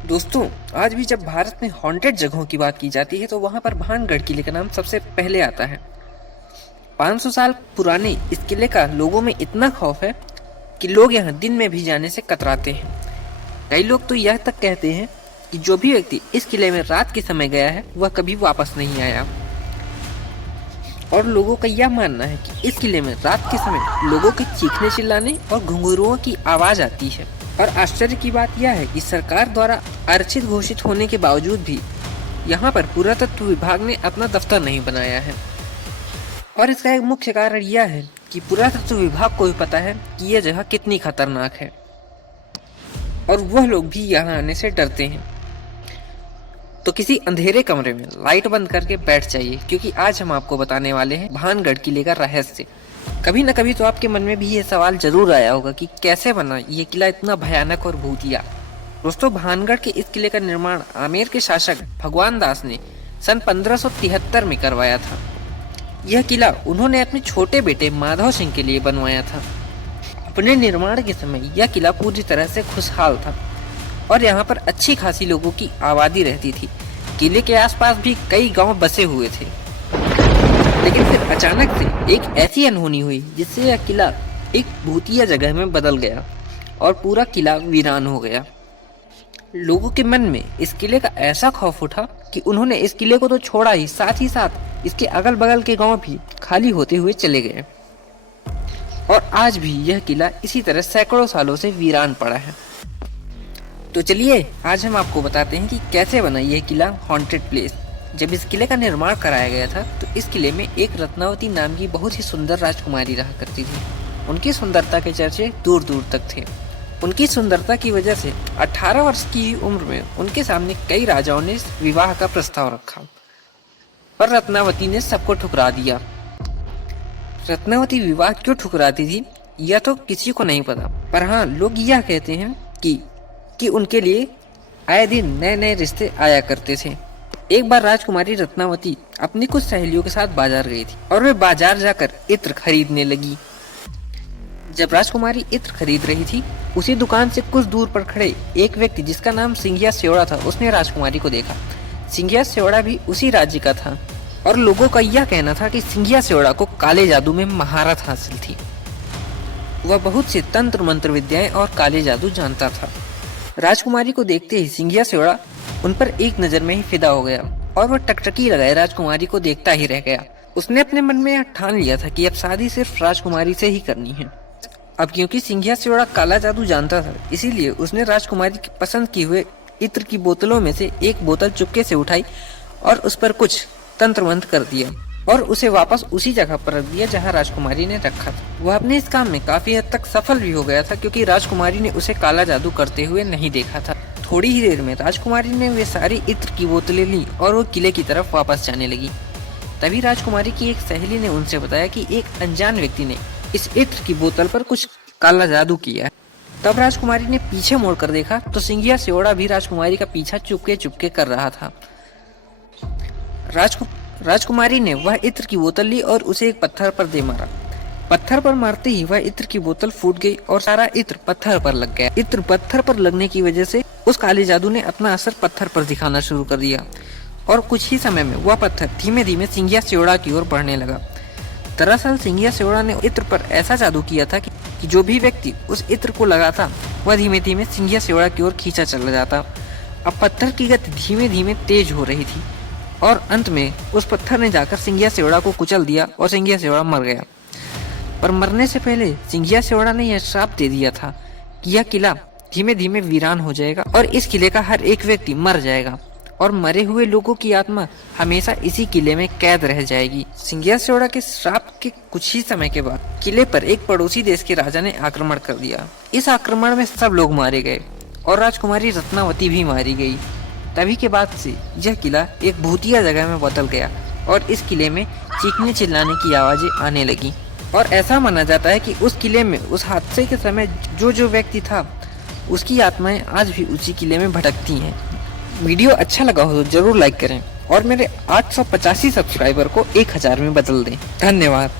दोस्तों, आज भी जब भारत में हॉन्टेड जगहों की बात की जाती है तो वहां पर भानगढ़ किले का नाम सबसे पहले आता है। 500 साल पुराने इस किले का लोगों में इतना खौफ है कि लोग यहाँ दिन में भी जाने से कतराते हैं। कई लोग तो यह तक कहते हैं कि जो भी व्यक्ति इस किले में रात के समय गया है वह कभी वापस नहीं आया। और लोगों का यह मानना है कि इस किले में रात के समय लोगों के चीखने चिल्लाने और घुंघरुओं की आवाज आती है। और आश्चर्य की बात यह है कि सरकार द्वारा आरक्षित घोषित होने के बावजूद भी यहाँ पर पुरातत्व विभाग ने अपना दफ्तर नहीं बनाया है। और इसका एक मुख्य कारण यह है कि पुरातत्व विभाग को भी पता है कि यह जगह कितनी खतरनाक है और वह लोग भी यहाँ आने से डरते हैं। तो किसी अंधेरे कमरे में लाइट बंद करके बैठ जाइए, क्योंकि आज हम आपको बताने वाले हैं भानगढ़ किले का रहस्य। कभी न कभी तो आपके मन में भी ये सवाल जरूर आया होगा कि कैसे बना ये किला इतना भयानक और भूतिया। दोस्तों, भानगढ़ के इस किले का निर्माण आमेर के शासक भगवान दास ने सन 1573 में करवाया था। यह किला उन्होंने अपने छोटे बेटे माधव सिंह के लिए बनवाया था। अपने निर्माण के समय यह किला पूरी तरह से खुशहाल था और यहाँ पर अच्छी खासी लोगों की आबादी रहती थी। किले के आसपास भी कई गांव बसे हुए थे। लेकिन फिर अचानक से एक ऐसी अनहोनी हुई जिससे यह किला एक भूतिया जगह में बदल गया और पूरा किला वीरान हो गया। लोगों के मन में इस किले का ऐसा खौफ उठा कि उन्होंने इस किले को तो छोड़ा ही साथ इसके अगल बगल के गांव भी खाली होते हुए चले गए। और आज भी यह किला इसी तरह सैकड़ों सालों से वीरान पड़ा है। तो चलिए आज हम आपको बताते हैं कि कैसे बना यह किला हॉन्टेड प्लेस। जब इस किले का निर्माण कराया गया था तो इस किले में एक रत्नावती नाम की बहुत ही सुंदर राजकुमारी रहा करती थी। उनकी सुंदरता के चर्चे दूर दूर तक थे। उनकी सुंदरता की वजह से 18 वर्ष की उम्र में उनके सामने कई राजाओं ने विवाह का प्रस्ताव रखा, पर रत्नावती ने सबको ठुकरा दिया। रत्नावती विवाह क्यों ठुकराती थी यह तो किसी को नहीं पता, पर हाँ लोग यह कहते हैं कि उनके लिए आए दिन नए नए रिश्ते आया करते थे। एक बार राजकुमारी रत्नावती अपनी कुछ सहेलियों के साथ बाजार गई थी और वे बाजार जाकर इत्र खरीदने लगी। जब राजकुमारी इत्र खरीद रही थी, उसी दुकान से कुछ दूर पर खड़े एक व्यक्ति जिसका नाम सिंघिया सेवड़ा था, उसने राजकुमारी को देखा। सिंघिया सेवड़ा भी उसी राज्य का था और लोगों का यह कहना था कि सिंघिया सेवड़ा को काले जादू में महारत हासिल थी। वह बहुत से तंत्र मंत्र विद्याएं और काले जादू जानता था। राजकुमारी को देखते ही सिंघिया सेवड़ा उन पर एक नजर में ही फिदा हो गया और वह टकटकी लगाए राजकुमारी को देखता ही रह गया। उसने अपने मन में ठान लिया था कि अब शादी सिर्फ राजकुमारी से ही करनी है। अब क्योंकि सिंघिया सेवड़ा काला जादू जानता था, इसीलिए उसने राजकुमारी की पसंद की हुए इत्र की बोतलों में से एक बोतल चुपके से उठाई और उस पर कुछ तंत्र मंत्र कर दिया और उसे वापस उसी जगह पर रख दिया जहाँ राजकुमारी ने रखा था। वह अपने इस काम में काफी हद तक सफल भी हो गया था, क्योंकि राजकुमारी ने उसे काला जादू करते हुए नहीं देखा था। थोड़ी ही देर में राजकुमारी ने वे सारी इत्र की बोतलें ली और वो किले की तरफ वापस जाने लगी। तभी राजकुमारी की एक सहेली ने उनसे बताया कि एक अनजान व्यक्ति ने इस इत्र की बोतल पर कुछ काला जादू किया है। तब राजकुमारी ने पीछे मुड़कर देखा तो सिंघिया सेवड़ा भी राजकुमारी का पीछा चुपके चुपके कर रहा था। राजकुमारी ने वह इत्र की बोतल ली और उसे एक पत्थर पर दे मारा। पत्थर पर मारते ही वह इत्र की बोतल फूट गई और सारा इत्र पत्थर पर लग गया। इत्र पत्थर पर लगने की वजह से उस काले जादू ने अपना असर पत्थर पर दिखाना शुरू कर दिया और कुछ ही समय में वह पत्थर धीमे धीमे सिंघिया सेवड़ा की ओर बढ़ने लगा। दरअसल सिंघिया सेवड़ा ने इत्र पर ऐसा जादू किया था कि जो भी व्यक्ति उस इत्र को लगाता वह धीमे धीमे सिंघिया सेवड़ा की ओर खींचा चला जाता। अब पत्थर की गति धीमे धीमे तेज हो रही थी और अंत में उस पत्थर ने जाकर सिंघिया सेवड़ा को कुचल दिया और सिंघिया सेवड़ा मर गया। पर मरने से पहले सिंघिया सेवड़ा ने यह श्राप दे दिया था कि यह किला धीमे धीमे वीरान हो जाएगा और इस किले का हर एक व्यक्ति मर जाएगा और मरे हुए लोगों की आत्मा हमेशा इसी किले में कैद रह जाएगी। सिंघिया सेवड़ा के श्राप के कुछ ही समय के बाद किले पर एक पड़ोसी देश के राजा ने आक्रमण कर दिया। इस आक्रमण में सब लोग मारे गए और राजकुमारी रत्नावती भी मारी गई। तभी के बाद से यह किला एक भूतिया जगह में बदल गया और इस किले में चीखने चिल्लाने की आवाजें आने लगी। और ऐसा माना जाता है कि उस किले में उस हादसे के समय जो व्यक्ति था उसकी आत्माएं आज भी उसी किले में भटकती हैं। वीडियो अच्छा लगा हो तो जरूर लाइक करें और मेरे 885 सब्सक्राइबर को 1000 में बदल दें। धन्यवाद।